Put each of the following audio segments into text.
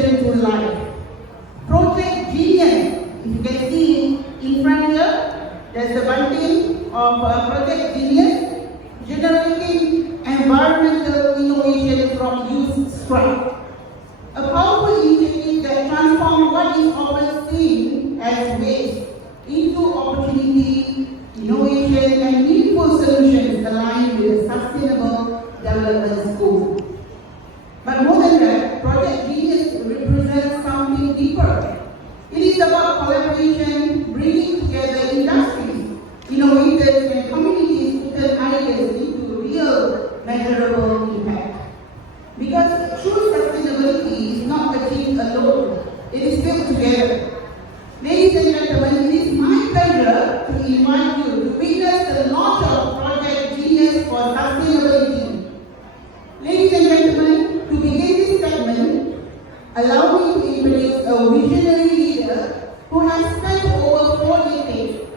vision to life. Project Genius, if you can see in front here, there's a bunting of Project Genius, generating environmental innovation from used scrap. A powerful initiative that transforms what is often seen as waste into opportunity, innovation, and meaningful solutions aligned with the Sustainable Development Goals. But more than that, Project Genius represents something deeper. It is about collaboration, bringing together industries, innovators, and communities to turn ideas into real, measurable impact. Because true sustainability is not achieved alone, it is built together. Ladies and gentlemen, it is my pleasure to invite you to witness the launch of Project Genius for Sustainability. Ladies and gentlemen, to begin this segment, allow me to introduce a visionary leader who has spent over 4 decades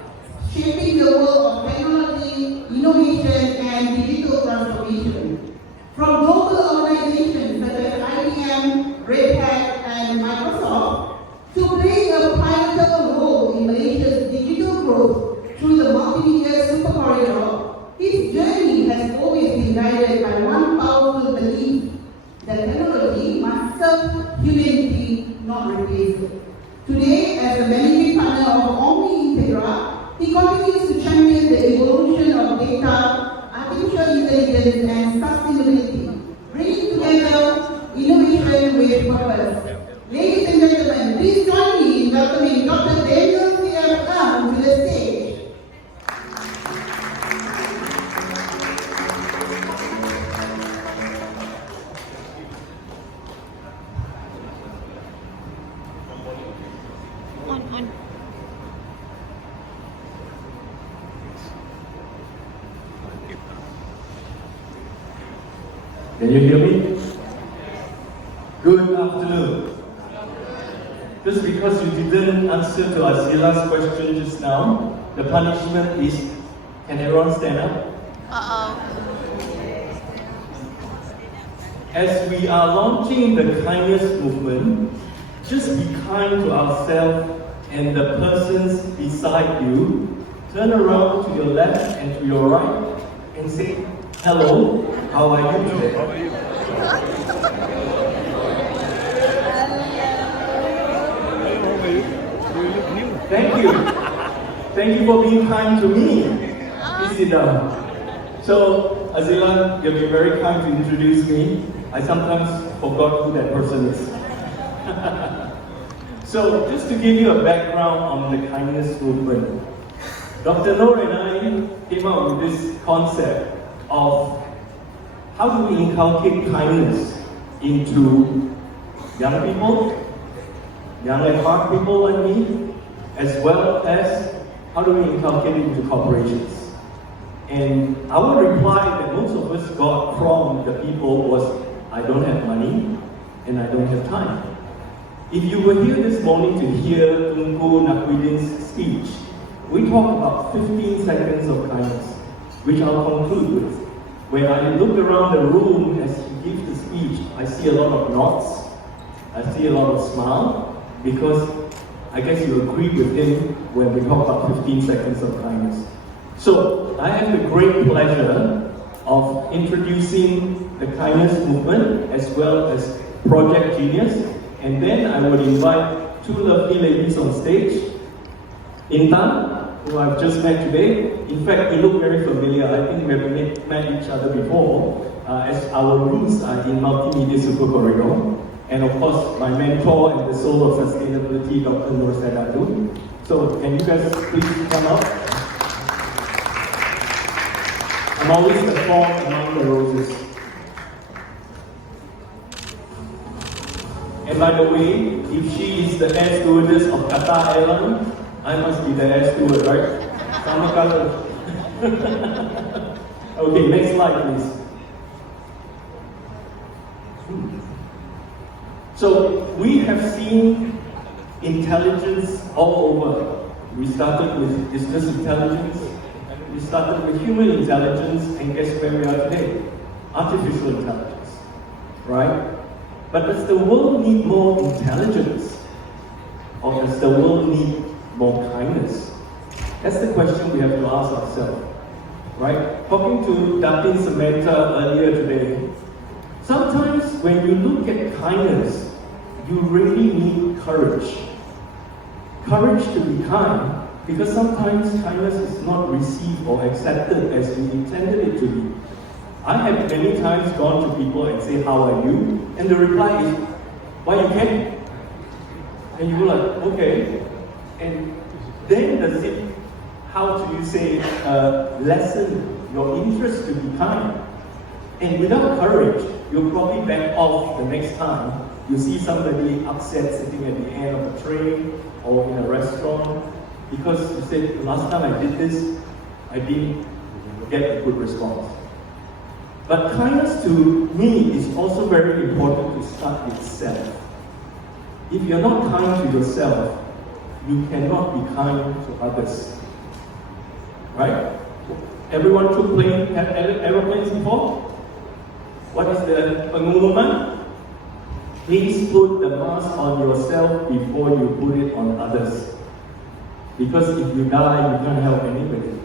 shaping the world of technology, innovation, and digital transformation. From global organizations such as IBM, Red Hat, and Microsoft, to play a pivotal role in Malaysia's digital growth through the multimedia super corridor, his journey has always been guided by one powerful belief: that technology must serve humanity, not replace it. Today, as the managing partner of Omni Integra, he continues to champion the evolution of data, artificial intelligence, and sustainability, bringing together innovation with purpose. Ladies and gentlemen, please join me in welcoming Dr. Daniel C.F. to the stage. Can you hear me? Good afternoon. Just because you didn't answer to Azila's question just now, the punishment is, can everyone stand up? As we are launching the kindness movement, just be kind to ourselves and the persons beside you. Turn around to your left and to your right and say, hello, how are you today? Thank you. Thank you for being kind to me. Please sit down. So, Azila, you'll be very kind to introduce me. I sometimes forgot who that person is. So, just to give you a background on the kindness movement, Dr. Noor and I came up with this concept of how do we inculcate kindness into young people, young at heart people like me, as well as how do we inculcate it into corporations. And our reply that most of us got from the people was, I don't have money and I don't have time. If you were here this morning to hear Tunku Nakwidin's speech, we talked about 15 seconds of kindness, which I'll conclude with. When I look around the room as he gives the speech, I see a lot of nods, I see a lot of smile, because I guess you agree with him when we talk about 15 seconds of kindness. So, I have the great pleasure of introducing the kindness movement as well as Project Genius, and then I would invite two lovely ladies on stage. Intan, who I've just met today. In fact, we look very familiar. I think we have met each other before, as our roots are in Multimedia Super Corridor. And of course, my mentor and the soul of sustainability, Dr. Noor Sadatu. So, can you guys please come up? I'm always the thorn among the roses. And by the way, if she is the air stewardess of Qatar Airlines, I must be the air steward, right? Sama color. Okay, next slide, please. So, we have seen intelligence all over. We started with business intelligence, we started with human intelligence, and guess where we are today? Artificial intelligence, right? But does the world need more intelligence? Or does the world need more kindness? That's the question we have to ask ourselves. Right? Talking to Datin Samantha earlier today, sometimes when you look at kindness, you really need courage. Courage to be kind, because sometimes kindness is not received or accepted as we intended it to be. I have many times gone to people and say, "How are you?" And the reply is, "Why you can?" And you go like, "Okay." And then does it, how do you say, lessen your interest to be kind? And without courage, you'll probably back off the next time you see somebody upset sitting at the end of a train or in a restaurant because you said, "The last time I did this, I didn't get a good response." But kindness to me is also very important to start with self. If you're not kind to yourself, you cannot be kind to others. Right? Everyone took aeroplanes before? What is the pengumuman? Please put the mask on yourself before you put it on others. Because if you die, you can't help anybody.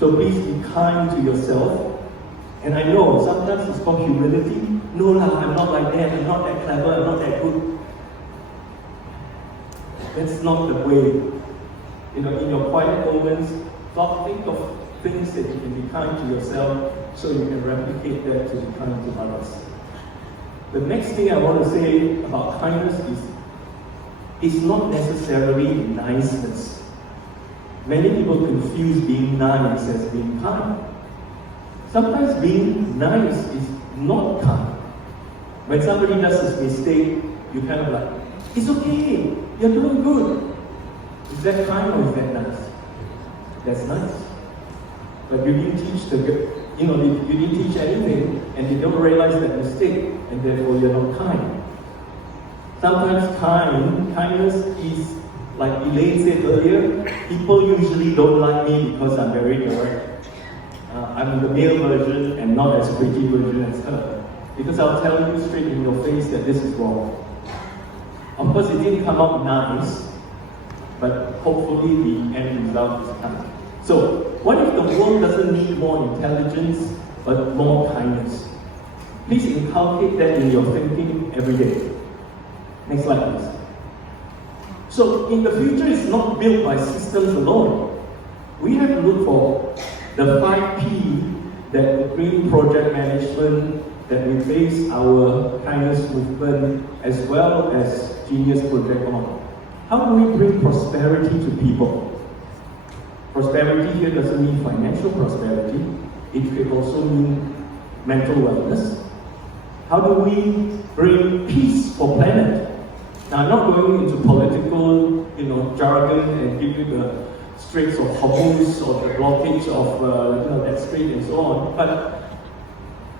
So please be kind to yourself. And I know sometimes it's called humility. No lah, I'm not like that, I'm not that clever, I'm not that good. That's not the way. In your quiet moments, think of things that you can be kind to yourself so you can replicate that to be kind to others. The next thing I want to say about kindness is it's not necessarily niceness. Many people confuse being nice as being kind. Sometimes being nice is not kind. When somebody does a mistake, you kind of like, "It's okay, you're doing good." Is that kind or is that nice? That's nice. But you didn't teach you didn't teach anything and they don't realize that mistake and therefore you're not kind. Sometimes kindness is, like Elaine said earlier, people usually don't like me because I'm very direct. I'm the male version and not as pretty version as her. Because I'll tell you straight in your face that this is wrong. Of course, it didn't come out nice, but hopefully the end result is kind. So, what if the world doesn't need more intelligence, but more kindness? Please inculcate that in your thinking every day. Next slide, please. So, in the future, it's not built by systems alone. We have to look for the 5P that the green project management that we base our kindness movement as well as Genius project on. How do we bring prosperity to people? Prosperity here doesn't mean financial prosperity. It could also mean mental wellness. How do we bring peace for planet? Now, I'm not going into political, jargon and give you the Straits of Hormuz or the blockage of that strait and so on. But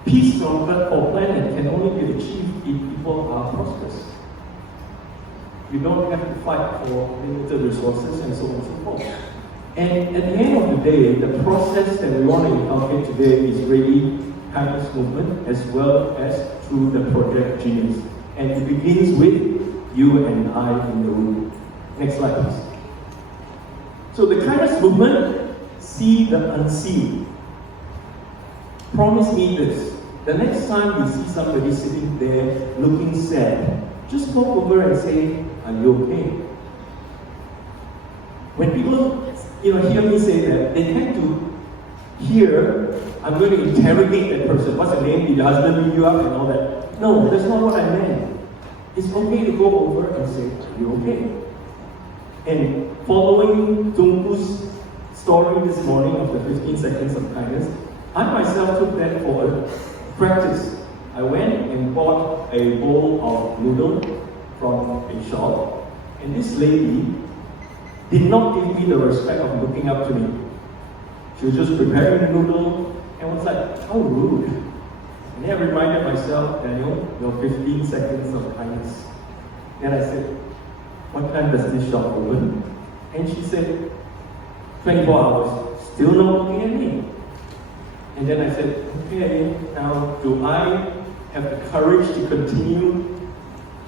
peace for planet can only be achieved if people are prosperous. You don't have to fight for limited resources and so on and so forth. And at the end of the day, the process that we want to inculcate today is really kindness movement as well as through the Project Genius. And it begins with you and I in the room. Next slide, please. So the kindness movement, see the unseen. Promise me this. The next time you see somebody sitting there looking sad, just walk over and say, "Are you okay?" When people hear me say that, they tend to hear, I'm going to interrogate that person. What's your name? Did your husband beat you up and all that? No, that's not what I meant. It's okay to go over and say, "Are you okay?" And following Tunku's story this morning of the 15 seconds of kindness, I myself took that for a practice. I went and bought a bowl of noodle from a shop, and this lady did not give me the respect of looking up to me. She was just preparing the noodle and was like, "How rude." And then I reminded myself, "Daniel, your 15 seconds of kindness." Then I said, "What time does this shop open?" And she said, 24 hours, still not looking at me. And then I said, "Okay, now do I have the courage to continue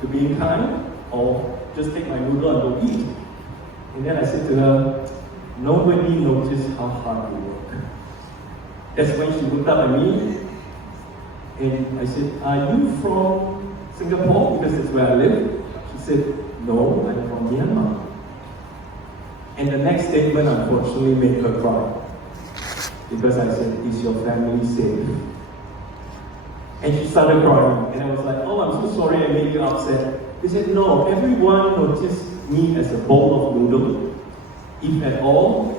to be kind, or just take my noodle and go eat? And then I said to her, nobody noticed how hard you work. That's when she looked up at me, and I said, are you from Singapore? Because that's where I live. She said, no, I'm from Myanmar. And the next statement unfortunately made her cry. Because I said, is your family safe? And she started crying. And I was like, oh, I'm so sorry I made you upset. They said, no, everyone noticed me as a bowl of noodle. If at all,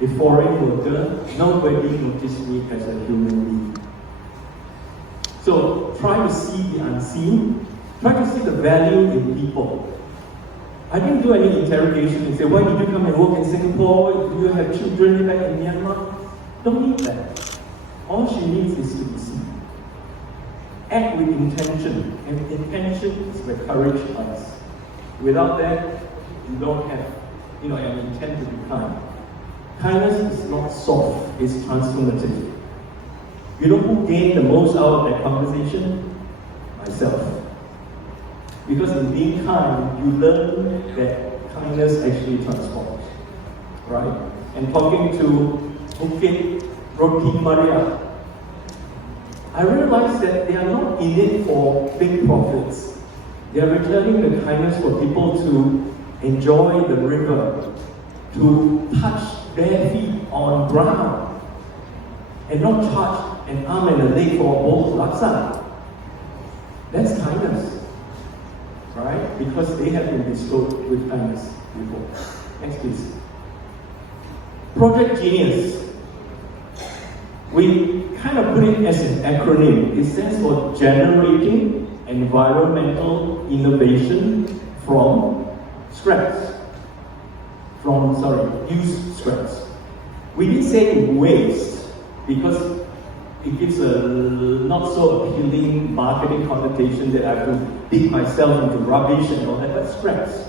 a foreign worker, nobody noticed me as a human being. So try to see the unseen. Try to see the value in people. I didn't do any interrogation and say, why did you come and work in Singapore? Do you have children back in Myanmar? Don't need that. All she needs is to be seen. Act with intention, and intention is where courage lies. Without that, you don't have, an intent to be kind. Kindness is not soft, it's transformative. You know who gained the most out of that conversation? Myself. Because in being kind, you learn that kindness actually transforms. Right? And talking to Bukit Roti Maria, I realized that they are not in it for big profits. They are returning the kindness for people to enjoy the river, to touch bare feet on ground, and not charge an arm and a leg for a bowl of laksa. That's kindness, right? Because they have been bestowed with kindness before. Next, please. Project Genius. We kind of put it as an acronym. It stands for Generating Environmental Innovation from Scraps. Used scraps. We did say waste because it gives a not so appealing marketing connotation that I have to dig myself into rubbish and all that, but scraps.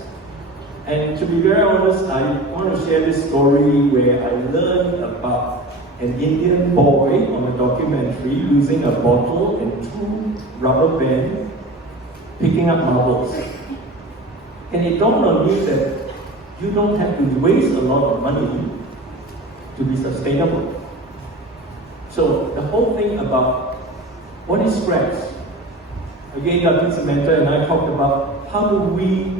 And to be very honest, I want to share this story where I learned about an Indian boy on a documentary using a bottle and 2 rubber bands picking up marbles. And it dawned on me that you don't have to waste a lot of money to be sustainable. So the whole thing about what is scraps? Again, Dr. Samantha and I talked about how do we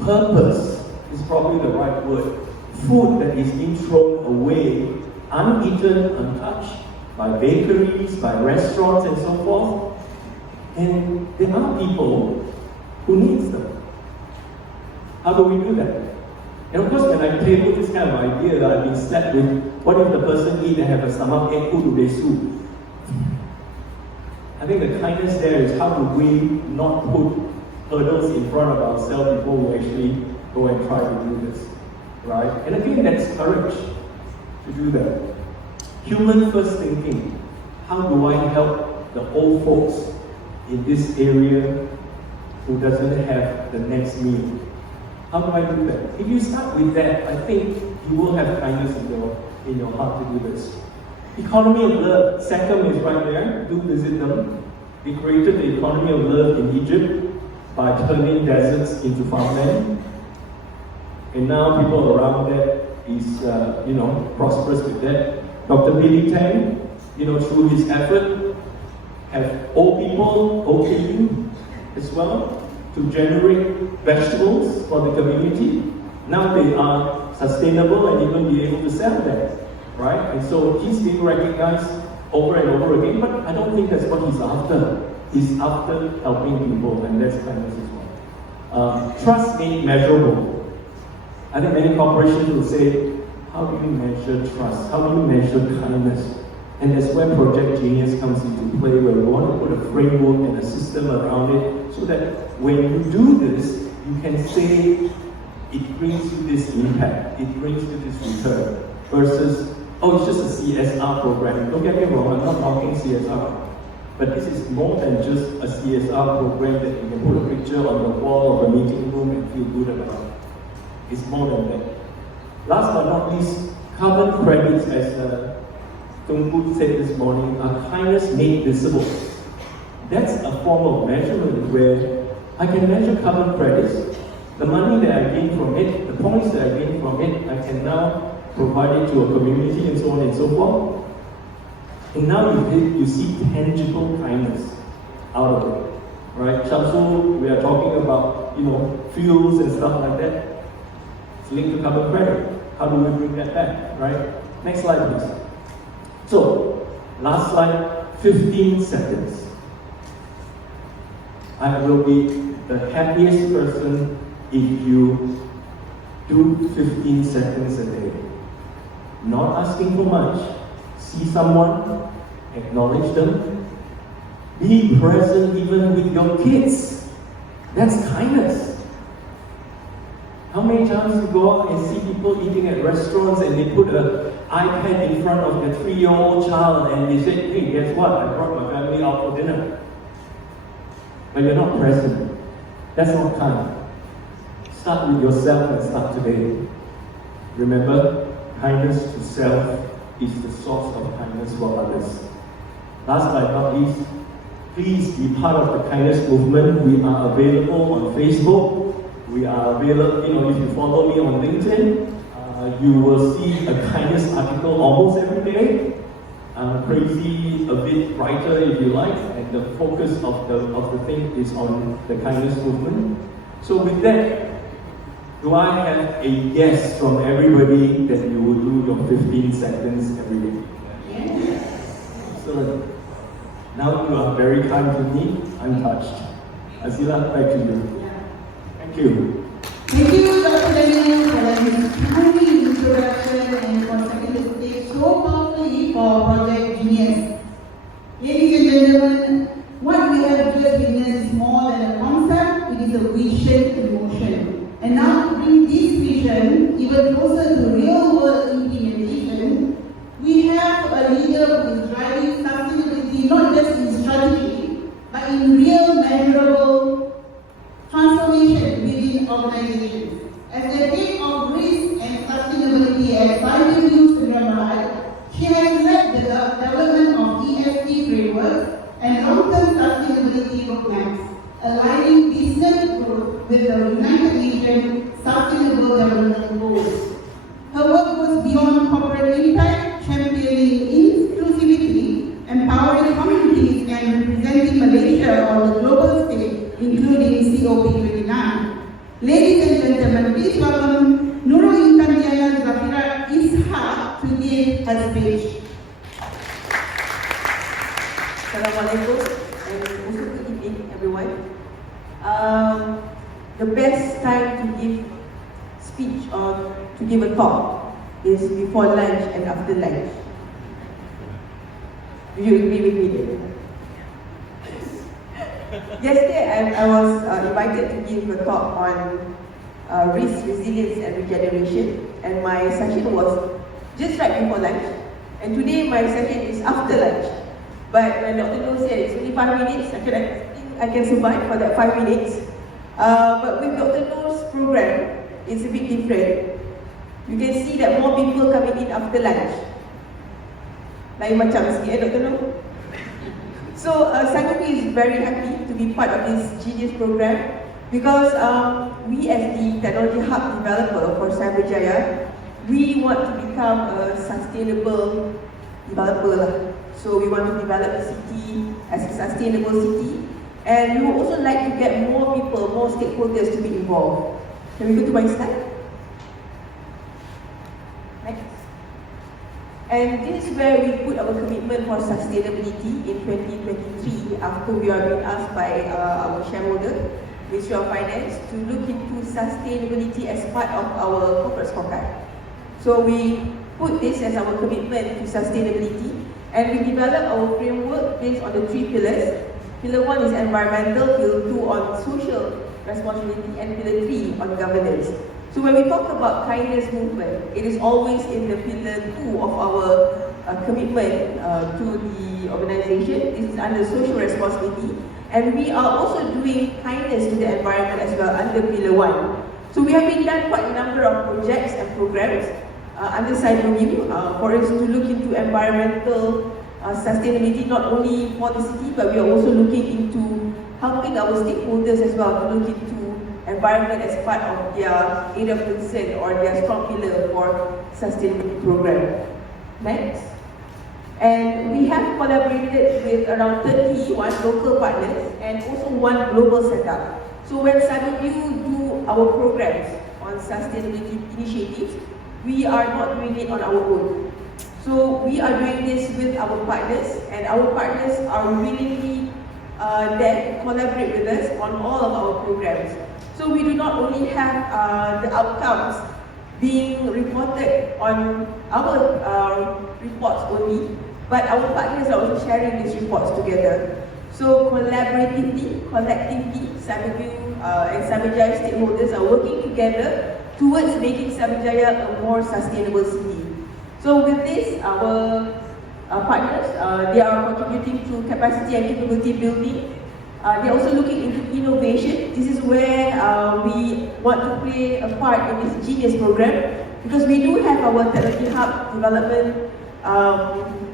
repurpose, is probably the right word, food that is being thrown away, uneaten, untouched, by bakeries, by restaurants and so forth. And there are people who need them. How do we do that? And of course, when I table this kind of idea, I've been slapped with, what if the person eat and have a stomach ache, who do they sue? I think the kindness there is how do we not put hurdles in front of ourselves before we actually go and try to do this, right? And again, that's courage to do that. Human first thinking. How do I help the old folks in this area who doesn't have the next meal? How do I do that? If you start with that, I think you will have kindness in your heart to do this. Economy of love. SACM is right there. Do visit them. They created the economy of love in Egypt by turning deserts into farmland. And now people around that is, prosperous with that. Dr. Billy Tang, through his effort, have old people, OKU as well, to generate vegetables for the community. Now they are sustainable and even be able to sell them, right? And so he's being recognized over and over again, but I don't think that's what he's after. He's after helping people, and that's kindness as well. Trust made measurable. I think many corporations will say, how do you measure trust? How do you measure kindness? And that's where Project Genius comes into play, where we want to put a framework and a system around it so that when you do this, you can say it brings you this impact, it brings you this return, versus, oh, it's just a CSR program. Don't get me wrong, I'm not talking CSR. But this is more than just a CSR program that you can put a picture on the wall of a meeting room and feel good about. It's more than that. Last but not least, carbon credits as Tungku said this morning, are kindness made visible. That's a form of measurement where I can measure carbon credits. The money that I gain from it, the points that I gain from it, I can now provide it to a community and so on and so forth. And now you see tangible kindness out of it, right? Shamsu, we are talking about, fuels and stuff like that. It's linked to carbon credit. How do we bring that back, right? Next slide, please. So, last slide, 15 seconds. I will be the happiest person if you do 15 seconds a day. Not asking for much. See someone, acknowledge them. Be present even with your kids. That's kindness. How many times you go out and see people eating at restaurants and they put an iPad in front of their 3-year-old child and they say, hey, guess what? I brought my family out for dinner. But you're not present. That's not kind. Start with yourself and start today. Remember, kindness to self is the source of kindness for others. Last but not least, please be part of the kindness movement. We are available on Facebook. We are available, if you follow me on LinkedIn, you will see a kindness article almost every day. Crazy, a bit brighter if you like, and the focus of the thing is on the kindness movement. So with that, do I have a yes from everybody that you will do your 15 seconds every day? Yes. Excellent. Now you are very kind to me. I'm touched. Azila, back to you. Thank you. Thank you, Dr. Daniel, for that timely introduction and for setting the stage so powerfully for Project Genius. Ladies and gentlemen, what we have just witnessed is more than a concept, it is a vision in motion. And now to bring this vision even closer to real-world implementation, we have a leader who is driving sustainability not just in strategy, but in real, measurable transformation within organizations. As the head of risk and sustainability at Cyber News in Ramalai, she has led the development of ESG frameworks and long-term sustainability roadmaps, aligning business growth with the United Nations Sustainable Development Goals. Her work goes beyond corporate impact, championing inclusivity, empowering communities, and representing Malaysia on the global stage, including COP29. Ladies and gentlemen, please welcome Nurul Intan Diana Zafira Ishak to give her speech. Assalamualaikum and also good evening everyone. The best time to give speech or to give a talk is before lunch and after lunch. Do you agree with me then? Yesterday I was invited to give a talk on risk, resilience and regeneration, and my session was just right before lunch, and today my session is after lunch. But when Dr. Noor said it's only 5 minutes, I think I can survive for that 5 minutes. But with Dr. Noor's program, it's a bit different. You can see that more people coming in after lunch. Lain macam sikit, Dr. Noor? So, Sangapi is very happy to be part of this Genius program because we as the Technology Hub developer for Cyberjaya, we want to become a sustainable developer. So we want to develop the city as a sustainable city, and we would also like to get more people, more stakeholders to be involved. Can we go to my slide? Next. And this is where we put our commitment for sustainability in 2023 after we are being asked by our shareholder, Ministry of Finance, to look into sustainability as part of our corporate scorecard. So we put this as our commitment to sustainability, and we develop our framework based on the 3 pillars. Pillar 1 is environmental, Pillar 2 on social responsibility, and Pillar 3 on governance. So when we talk about kindness movement, it is always in the Pillar 2 of our commitment to the organization. This is under social responsibility, and we are also doing kindness to the environment as well under Pillar 1. So we have been done quite a number of projects and programs. under Cyberview for us to look into environmental sustainability, not only for the city, but we are also looking into helping our stakeholders as well to look into environment as part of their area of concern or their strong pillar for sustainability program. Next. And we have collaborated with around 31 local partners and also one global setup. So when Cyberview do our programs on sustainability initiatives, we are not doing it on our own. So we are doing this with our partners, and our partners are willingly there to collaborate with us on all of our programs. So we do not only have the outcomes being reported on our reports only, but our partners are also sharing these reports together. So collaboratively, collectively, Cyberview and Cyberjaya stakeholders are working together towards making Cyberjaya a more sustainable city. So with this, our partners, they are contributing to capacity and capability building. They are also looking into innovation. This is where we want to play a part in this Genius program, because we do have our Technology Hub development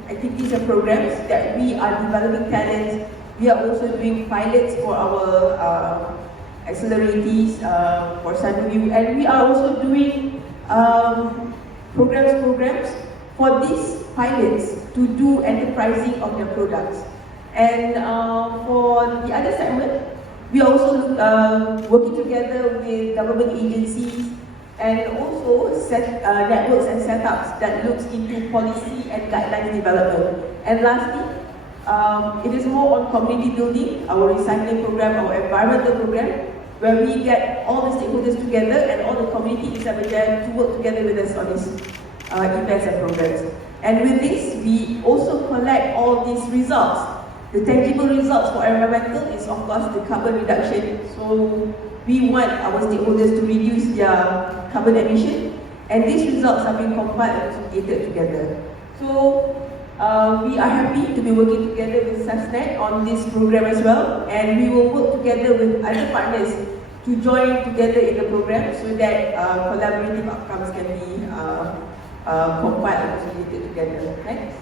activities and programs that we are developing talents. We are also doing pilots for our accelerators for Cyberview, and we are also doing programs for these pilots to do enterprising of their products. And for the other segment, we are also working together with government agencies and also networks and setups that looks into policy and guidelines development. And lastly, it is more on community building, our recycling program, our environmental program, where we get all the stakeholders together and all the community in Cyberjaya to work together with us on these events and programs. And with this, we also collect all these results. The tangible results for environmental is, of course, the carbon reduction. So we want our stakeholders to reduce their carbon emission, and these results are being compiled and associated together. So we are happy to be working together with SASNET on this program as well, and we will work together with other partners to join together in the program so that collaborative outcomes can be compiled and associated together. Next.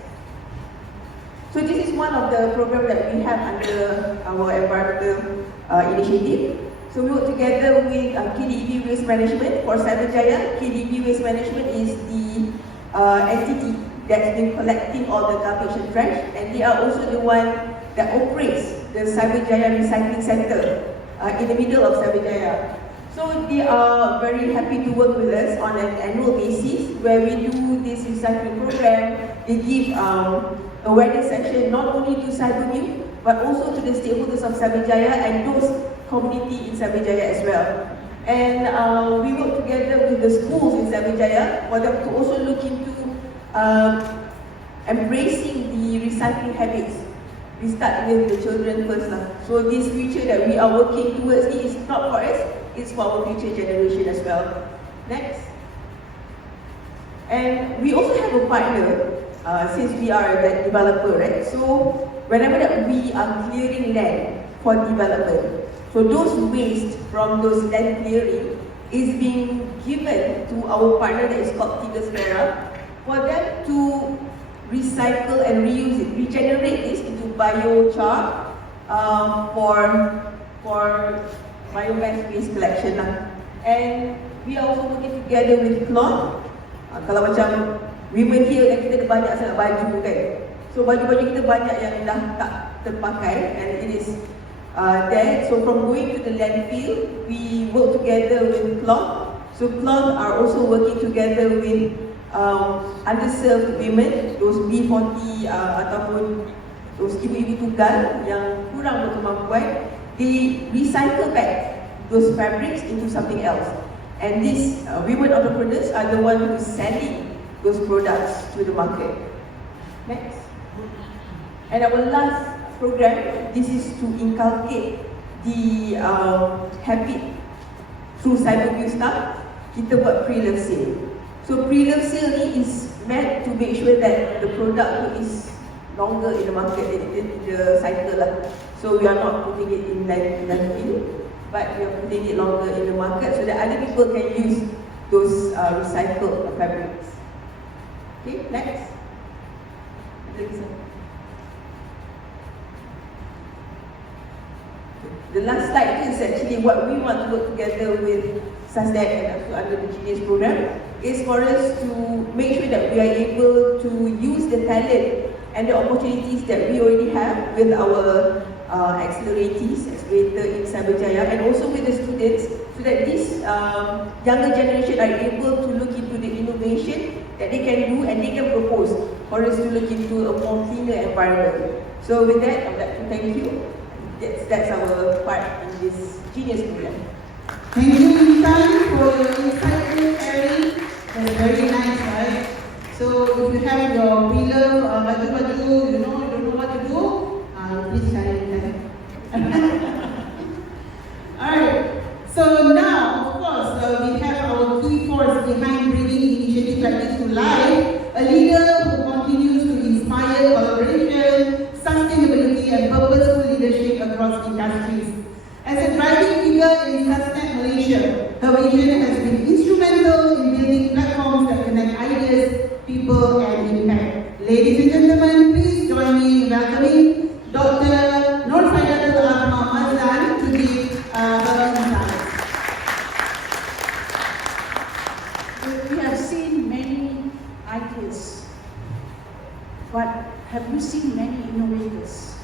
So this is one of the programs that we have under our environmental initiative. So we work together with KDEB Waste Management for Cyberjaya. KDEB Waste Management is the entity that's been collecting all the garbage and trash, and they are also the one that operates the Cyberjaya Recycling Center in the middle of Cyberjaya. So they are very happy to work with us on an annual basis where we do this recycling program. They give awareness session not only to Cyberview but also to the stakeholders of Cyberjaya and those community in Cyberjaya as well. And we work together with the schools in Cyberjaya for them to also look into embracing the recycling habits. We start with the children first. So this future that we are working towards is not for us, it's for our future generation as well. Next. And we also have a partner since we are the developer, right? So whenever that we are clearing land for development, so those waste from those land clearing is being given to our partner that is called Tiga Spera for them to recycle and reuse it, regenerate this into biochar for biomass waste collection. And we are also working together with cloth. Kalau macam women here, kita ada banyak sangat baju kan. So baju-baju kita banyak yang dah tak terpakai and it is there. So from going to the landfill, we work together with cloth. So cloth are also working together with underserved women, those B40 ataupun those ibu-ibu tunggal yang kurang berkemampuan. They recycle back those fabrics into something else. And these women entrepreneurs are the ones who are selling those products to the market. Next. And our last program, this is to inculcate the habit through Cyberview staff. Kita buat pre-love sale. So pre-love sale ni is meant to make sure that the product is longer in the market, in the cycle lah. So we are not putting it in landfill, but we are putting it longer in the market so that other people can use those recycled fabrics. Okay, next. The last slide is actually what we want to work together with SASDEC and also under the Genius program is for us to make sure that we are able to use the talent and the opportunities that we already have with our accelerator in Cyberjaya, and also with the students, so that this younger generation are able to look into the innovation that they can do and they can propose for us to look into a more cleaner environment. So with that, I would like to thank you. That's our part in this Genius program. Thank you, Intan, for your insightful sharing. That's very nice, right? So if you have your beloved baju-baju, you don't know what to do, please share it. Alright, so now, of course, we have our key force behind bringing initiatives like this to life, a leader who continues to inspire collaboration, sustainability and purposeful leadership across industries. As a driving figure in SASDEC Malaysia, her vision has been instrumental in building platforms that connect ideas, people and impact. Ladies and gentlemen, please join me in welcoming Dr. Nur Saidatul Akmal Mazlan to give her insights. We have seen many ideas, but have you seen many innovators?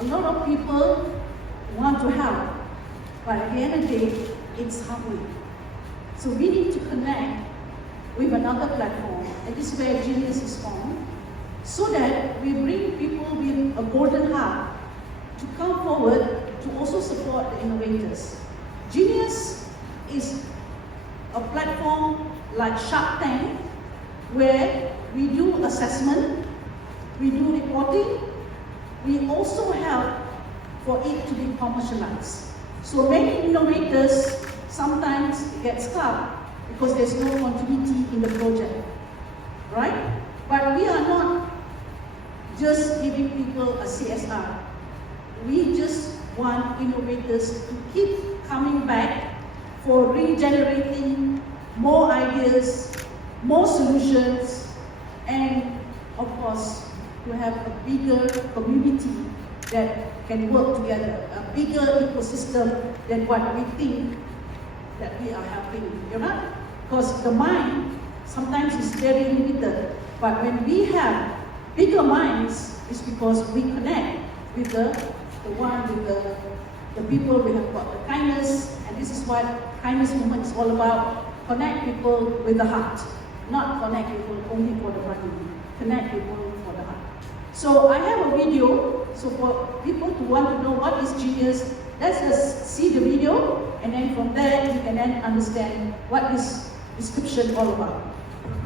A lot of people want to help, but at the end of the day, it's hard. So we need to connect with another platform, and this is where Genius is formed, so that we bring people with a golden heart to come forward to also support the innovators. Genius is a platform like Shark Tank, where we do assessment, we do reporting, we also help for it to be commercialized. So many innovators sometimes get stuck because there's no continuity in the project, right? But we are not just giving people a CSR. We just want innovators to keep coming back for regenerating more ideas, more solutions, and of course, to have a bigger community that can work together, a bigger ecosystem than what we think that we are helping, you know? Because the mind sometimes is very limited, but when we have bigger minds, it's because we connect with the people. We have got the kindness, and this is what kindness movement is all about. Connect people with the heart, not connect people only for the money. Connect people for the heart. So I have a video, so for people who want to know what is Genius, let's just see the video, and then from there you can then understand what this description all about.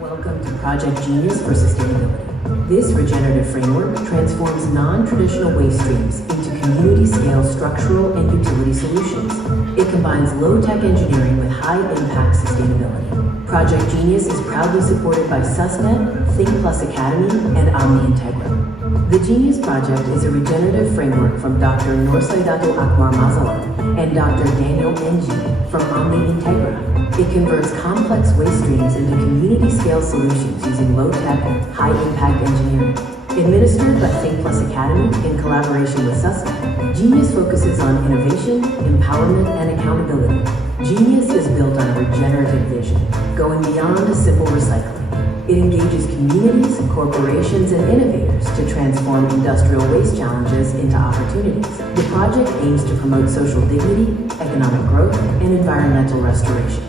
Welcome to Project Genius for Sustainability. This regenerative framework transforms non-traditional waste streams into community-scale structural and utility solutions. It combines low-tech engineering with high-impact sustainability. Project Genius is proudly supported by SUSNet, Think Plus Academy, and Omni Integra. The Genius Project is a regenerative framework from Dr. Nur Saidatul Akmal Mazlan and Dr. Daniel Ng from Omni Integra. It converts complex waste streams into community-scale solutions using low-tech, high-impact engineering. Administered by Think Plus Academy in collaboration with SUSNet, Genius focuses on innovation, empowerment, and accountability. Genius is built on a regenerative vision, going beyond simple recycling. It engages communities, corporations, and innovators to transform industrial waste challenges into opportunities. The project aims to promote social dignity, economic growth, and environmental restoration.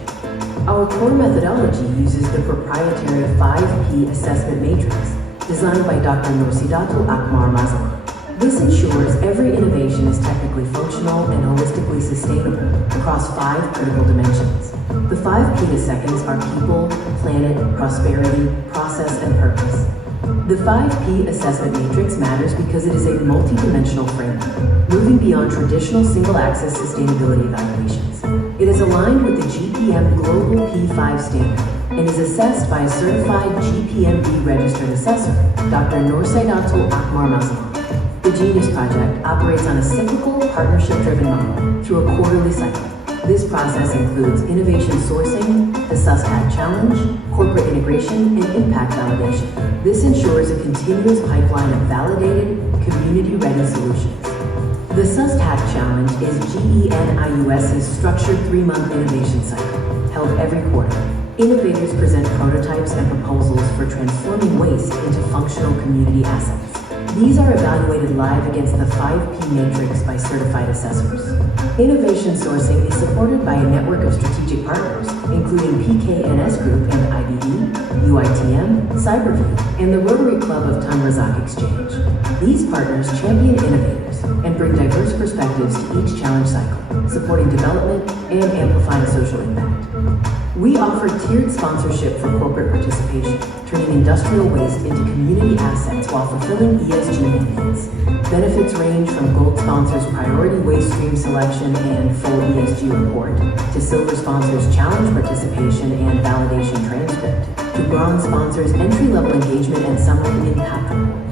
Our core methodology uses the proprietary 5P assessment matrix designed by Dr. Nur Saidatul Akmal Mazlan. This ensures every innovation is technically functional and holistically sustainable across 5 critical dimensions. The 5 P seconds are people, planet, prosperity, process, and purpose. The 5P assessment matrix matters because it is a multi-dimensional framework, moving beyond traditional single-axis sustainability evaluations. It is aligned with the GPM Global P5 standard and is assessed by a certified GPMB registered assessor, Dr. Nur Saidatul Akmal Mazlan. The Genius Project operates on a cyclical, partnership-driven model through a quarterly cycle. This process includes innovation sourcing, the SUSTAC challenge, corporate integration, and impact validation. This ensures a continuous pipeline of validated, community-ready solutions. The SUSTAC Challenge is GENIUS's structured 3-month innovation cycle, held every quarter. Innovators present prototypes and proposals for transforming waste into functional community assets. These are evaluated live against the 5P matrix by certified assessors. Innovation sourcing is supported by a network of strategic partners, including PKNS Group and IBE, UITM, Cyberview, and the Rotary Club of Tun Razak Exchange. These partners champion innovators and bring diverse perspectives to each challenge cycle, supporting development and amplifying social impact. We offer tiered sponsorship for corporate participation, turning industrial waste into community assets while fulfilling ESG mandates. Benefits range from gold sponsors' priority waste stream selection and full ESG report, to silver sponsors' challenge participation and validation transcript, to bronze sponsors' entry-level engagement and summary impact report.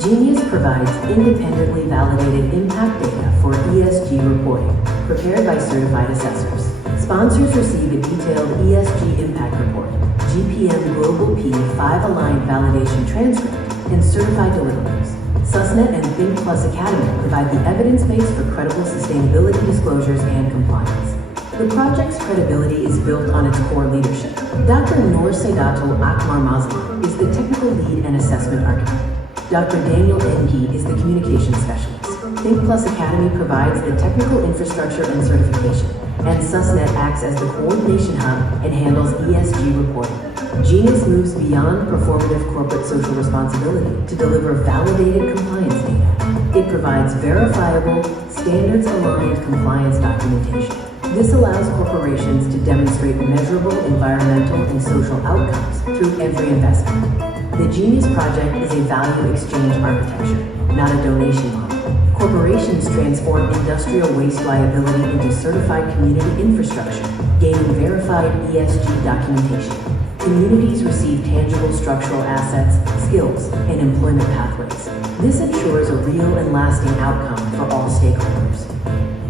Genius provides independently validated impact data for ESG reporting, prepared by certified assessors. Sponsors receive a detailed ESG impact report, GPM Global P5 aligned validation transcript, and certified deliverables. SUSNet and Think Plus Academy provide the evidence base for credible sustainability disclosures and compliance. The project's credibility is built on its core leadership. Dr. Noor Saidatul Akmar Mazli is the technical lead and assessment architect. Dr. Daniel Engi is the communication specialist. Think Plus Academy provides the technical infrastructure and certification, and SUSNet acts as the coordination hub and handles ESG reporting. Genius moves beyond performative corporate social responsibility to deliver validated compliance data. It provides verifiable, standards-aligned compliance documentation. This allows corporations to demonstrate measurable environmental and social outcomes through every investment. The Genius Project is a value exchange architecture, not a donation model. Corporations transform industrial waste liability into certified community infrastructure, gaining verified ESG documentation. Communities receive tangible structural assets, skills, and employment pathways. This ensures a real and lasting outcome for all stakeholders.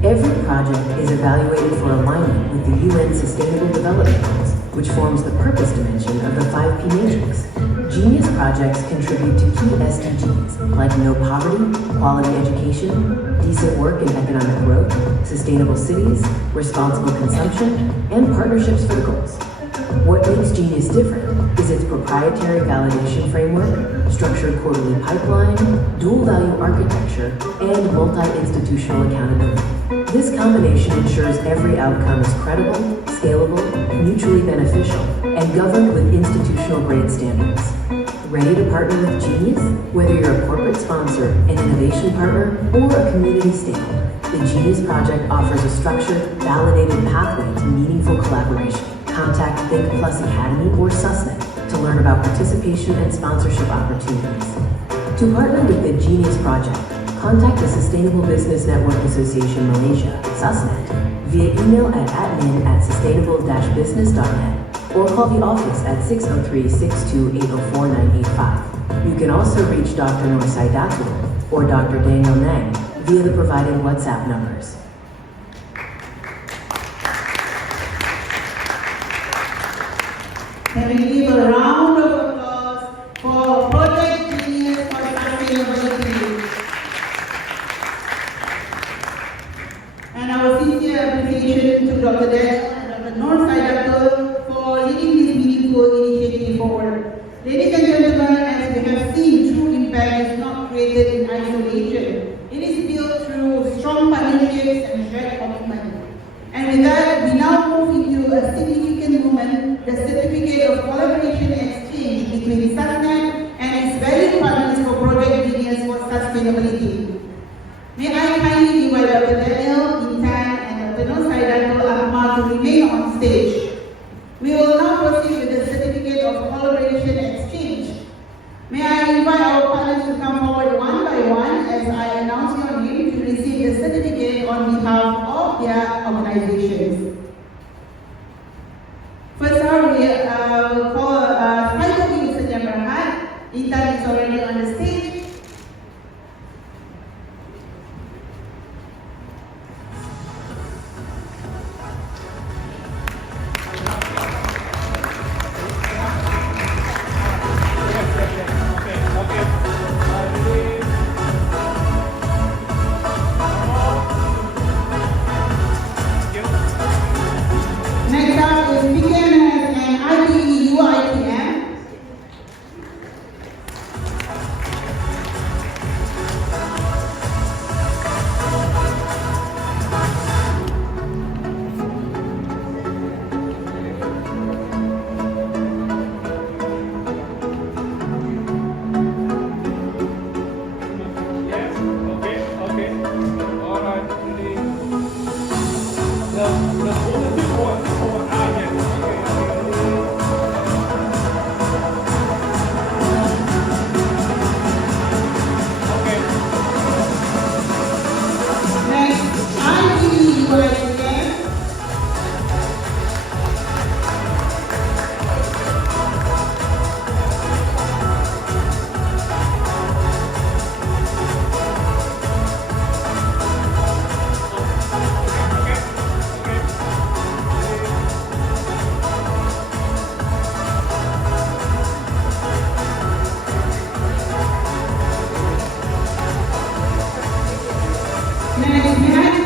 Every project is evaluated for alignment with the UN Sustainable Development Goals, which forms the purpose dimension of the 5P matrix. Genius projects contribute to key SDGs like no poverty, quality education, decent work and economic growth, sustainable cities, responsible consumption, and partnerships for the goals. What makes Genius different is its proprietary validation framework, structured quarterly pipeline, dual value architecture, and multi-institutional accountability. This combination ensures every outcome is credible, scalable, mutually beneficial, and governed with institutional-grade standards. Ready to partner with Genius? Whether you're a corporate sponsor, an innovation partner, or a community stakeholder, the Genius Project offers a structured, validated pathway to meaningful collaboration. Contact Think Plus Academy or SUSNet to learn about participation and sponsorship opportunities. To partner with the Genius Project, contact the Sustainable Business Network Association Malaysia, SUSNet, via email at admin@sustainable-business.net or call the office at 603-628-04985. You can also reach Dr. Noor Saidatul or Dr. Daniel Nang via the provided WhatsApp numbers. Can we give a round of applause for Project Genius for Sustainability? And our sincere appreciation to Dr. Daniel and Dr. Noor Saidatul for leading this meaningful initiative forward. Ladies and gentlemen, as we have seen, true impact is not created in isolation. It is built through strong partnerships and shared commitment. And with that, we now move into a significant moment, the Certificate of Collaboration Exchange between SUSNet and its valued partners for Project Genius for Sustainability. May I kindly invite Dr. Daniel, Intan, and Dr. Noor Saidatul Akmar to remain on stage. We will now proceed with the Certificate of Collaboration Exchange. May I invite our partners to come forward one by one as I announce your name to receive the certificate on behalf of their organizations. First up, we will call Saiful Senyap Berhad. Intan is already on the stage. Next,